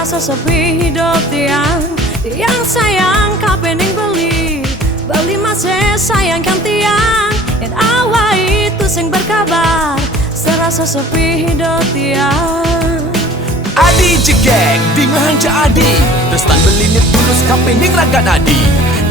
serasa sepi hidup tiang sayang kapening beli masih sayangkan tiang yang awal itu sing berkabar serasa sepi hidup tiang. Adi jegek di nganja adi Testan beli nit tulus kapening ragan adi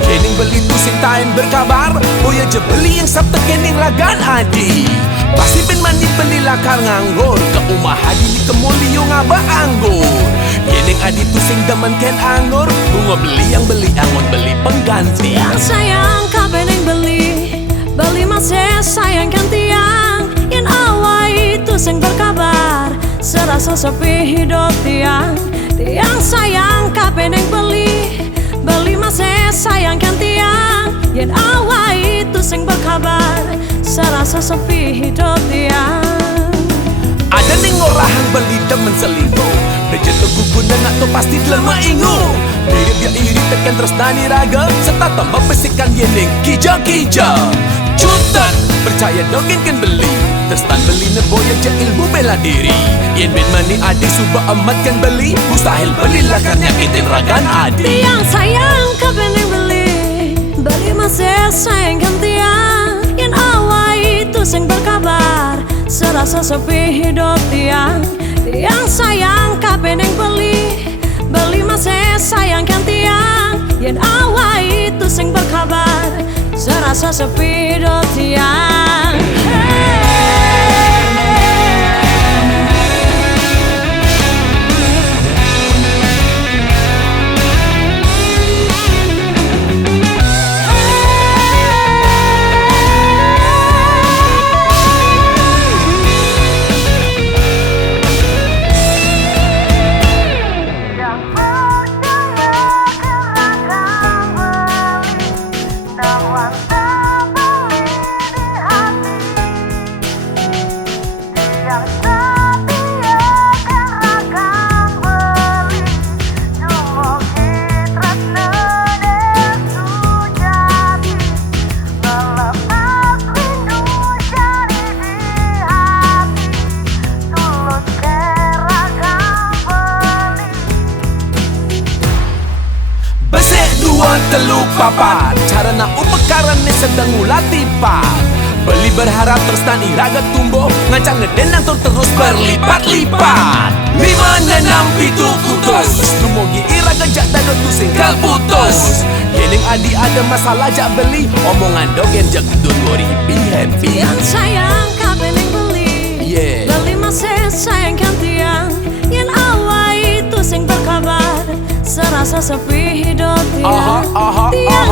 Kening beli tu sing tain berkabar Oh ya je beli yang sabta kening ragan adi Pasti ben mani beli lakar nganggur Ke umah adi ni kemuli yung ngaba anggur Kening adi tu sing demen ken anggur Bunga beli yang beli angon beli pengganti Yang sayang kapening beli masih sayangkan tiang yang awal itu sing berkabar serasa sepi hidup tiang sayang kapening beli masih sayangkan tiang yang awal itu sing berkabar serasa sepi hidup tiang. Ada ning orang beli demen selingkuh Dejet guguna nak tu pasti lemah ingu Mirip dia iri tekan terus nani raga Serta tambah besikan yening kija-kija Cutan percaya dongin kan beli Testan beli neboya je ilmu bela diri Yen ben mani adi subah amat kan beli Mustahil beli lah kan nyakitin ragan adi Tiang sayang kapening beli masih sayangkan tiang yang awal itu sing berkabar serasa sepi hidup tiang sayang kapening beli masih sayangkan tiang yang awal itu sing berkabar serasa sepi hidup tiang. Telu papat cara nak upekaran ni sedang ulat tipat beli berharap terus tani raga tumbuh ngacang ngedenang terus berlipat-lipat 5, 6, 7 kutus Lumogi iraga jak dado tu singkal putus Yening adi ada masalah jak beli omongan dogen jak don't worry be happy Yang sayang kapening beli masih sayangkan tiang yang awal itu sing berkabar serasa sepi hidup tiang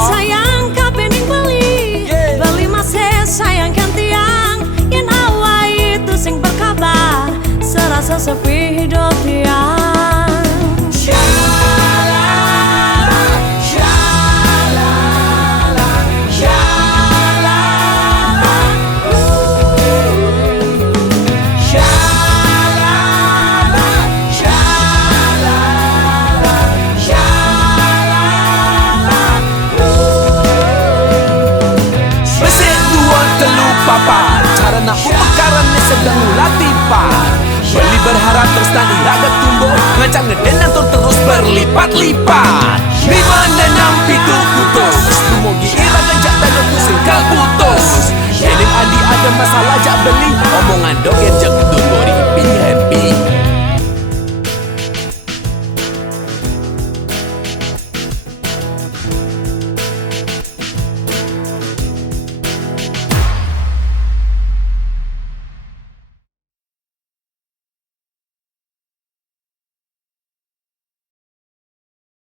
sayang kapening beli masih sayangkan tiang yang awal itu sing berkabar serasa sepi hidup tiang. Cara nak upekaran ni sedang ulat tipat beli berharap terus tani raga tumbuh ngacang ngedenang terus berlipat-lipat 5, 6, 7 kutus Lumogi iraga jak dado tu singkal putus Yening adi ada masalah jak beli omongan dogen jak don't worry be happy